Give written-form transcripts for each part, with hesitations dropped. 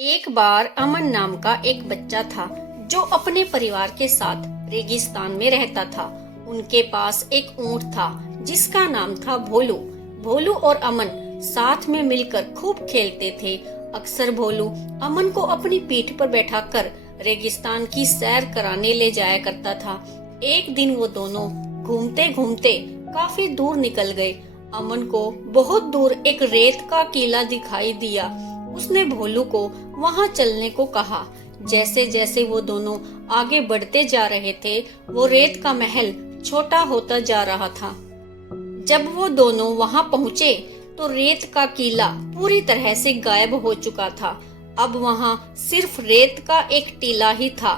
एक बार अमन नाम का एक बच्चा था जो अपने परिवार के साथ रेगिस्तान में रहता था। उनके पास एक ऊंट था जिसका नाम था भोलू। भोलू और अमन साथ में मिलकर खूब खेलते थे। अक्सर भोलू अमन को अपनी पीठ पर बैठाकर रेगिस्तान की सैर कराने ले जाया करता था। एक दिन वो दोनों घूमते घूमते काफी दूर निकल गए। अमन को बहुत दूर एक रेत का किला दिखाई दिया। उसने भोलू को वहां चलने को कहा। जैसे जैसे वो दोनों आगे बढ़ते जा रहे थे, वो रेत का महल छोटा होता जा रहा था। जब वो दोनों वहां पहुँचे तो रेत का किला पूरी तरह से गायब हो चुका था। अब वहां सिर्फ रेत का एक टीला ही था।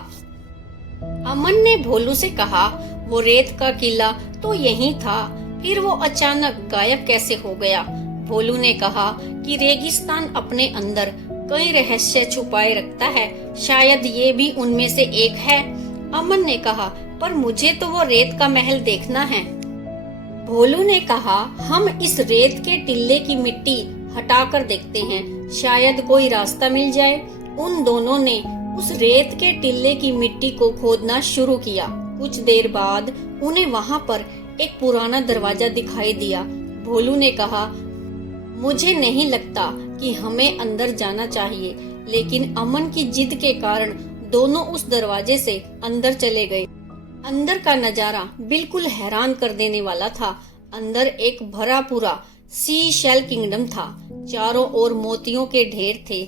अमन ने भोलू से कहा, वो रेत का किला तो यही था, फिर वो अचानक गायब कैसे हो गया? भोलू ने कहा कि रेगिस्तान अपने अंदर कई रहस्य छुपाए रखता है, शायद ये भी उनमें से एक है। अमन ने कहा, पर मुझे तो वो रेत का महल देखना है। भोलू ने कहा, हम इस रेत के टिल्ले की मिट्टी हटाकर देखते हैं, शायद कोई रास्ता मिल जाए। उन दोनों ने उस रेत के टिल्ले की मिट्टी को खोदना शुरू किया। कुछ देर बाद उन्हें वहां पर एक पुराना दरवाजा दिखाई दिया। भोलू ने कहा, मुझे नहीं लगता कि हमें अंदर जाना चाहिए, लेकिन अमन की जिद के कारण दोनों उस दरवाजे से अंदर चले गए। अंदर का नजारा बिल्कुल हैरान कर देने वाला था। अंदर एक भरा पूरा सी शेल किंगडम था। चारों ओर मोतियों के ढेर थे,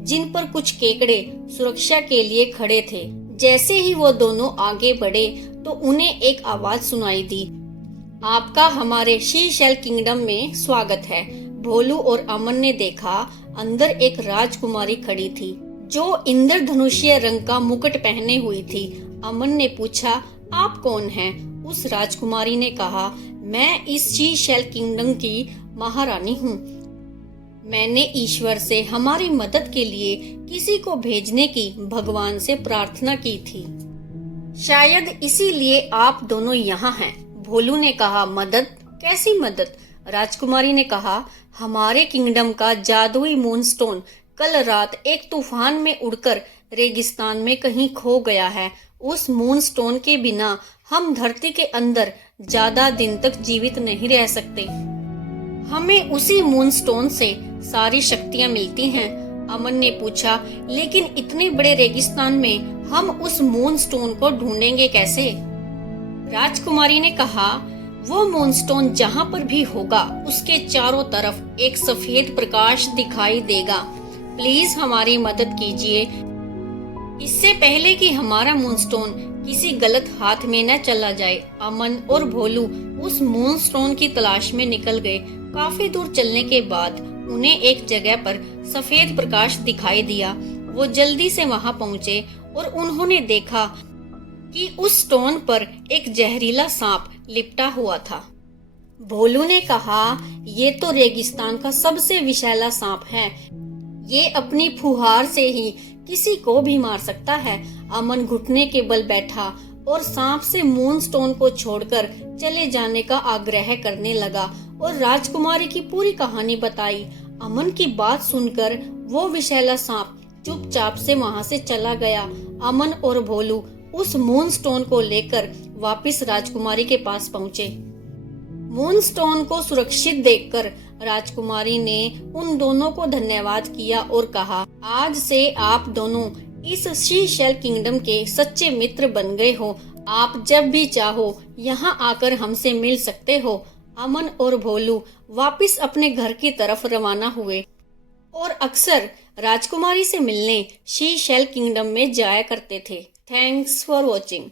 जिन पर कुछ केकड़े सुरक्षा के लिए खड़े थे। जैसे ही वो दोनों आगे बढ़े तो उन्हें एक आवाज सुनाई दी, आपका हमारे सी शेल किंगडम में स्वागत है। भोलू और अमन ने देखा, अंदर एक राजकुमारी खड़ी थी जो इंद्रधनुषीय रंग का मुकुट पहने हुई थी। अमन ने पूछा, आप कौन हैं? उस राजकुमारी ने कहा, मैं इस सी शेल किंगडम की महारानी हूँ। मैंने ईश्वर से हमारी मदद के लिए किसी को भेजने की भगवान से प्रार्थना की थी, शायद इसीलिए आप दोनों यहाँ हैं। भोलू ने कहा, मदद? कैसी मदद? राजकुमारी ने कहा, हमारे किंगडम का जादुई मूनस्टोन कल रात एक तूफान में उड़कर रेगिस्तान में कहीं खो गया है। उस मूनस्टोन के बिना हम धरती के अंदर ज्यादा दिन तक जीवित नहीं रह सकते। हमें उसी मूनस्टोन से सारी शक्तियां मिलती हैं। अमन ने पूछा, लेकिन इतने बड़े रेगिस्तान में हम उस मूनस्टोन को ढूंढेंगे कैसे? राजकुमारी ने कहा, वो मूनस्टोन जहाँ पर भी होगा उसके चारों तरफ एक सफेद प्रकाश दिखाई देगा। प्लीज हमारी मदद कीजिए, इससे पहले कि हमारा मूनस्टोन किसी गलत हाथ में न चला जाए। अमन और भोलू उस मूनस्टोन की तलाश में निकल गए। काफी दूर चलने के बाद उन्हें एक जगह पर सफेद प्रकाश दिखाई दिया। वो जल्दी से वहां पहुंचे और उन्होंने देखा कि उस स्टोन पर एक जहरीला सांप लिपटा हुआ था। भोलू ने कहा, ये तो रेगिस्तान का सबसे विषैला सांप है, ये अपनी फुहार से ही किसी को भी मार सकता है। अमन घुटने के बल बैठा और सांप से मूनस्टोन को छोड़कर चले जाने का आग्रह करने लगा और राजकुमारी की पूरी कहानी बताई। अमन की बात सुनकर वो विषैला सांप चुपचाप से वहां से चला गया। अमन और भोलू उस मूनस्टोन को लेकर वापस राजकुमारी के पास पहुँचे। मूनस्टोन को सुरक्षित देखकर राजकुमारी ने उन दोनों को धन्यवाद किया और कहा, आज से आप दोनों इस सी शेल किंगडम के सच्चे मित्र बन गए हो। आप जब भी चाहो यहाँ आकर हमसे मिल सकते हो। अमन और भोलू वापस अपने घर की तरफ रवाना हुए और अक्सर राजकुमारी से मिलने सी शेल किंगडम में जाया करते थे। Thanks for watching.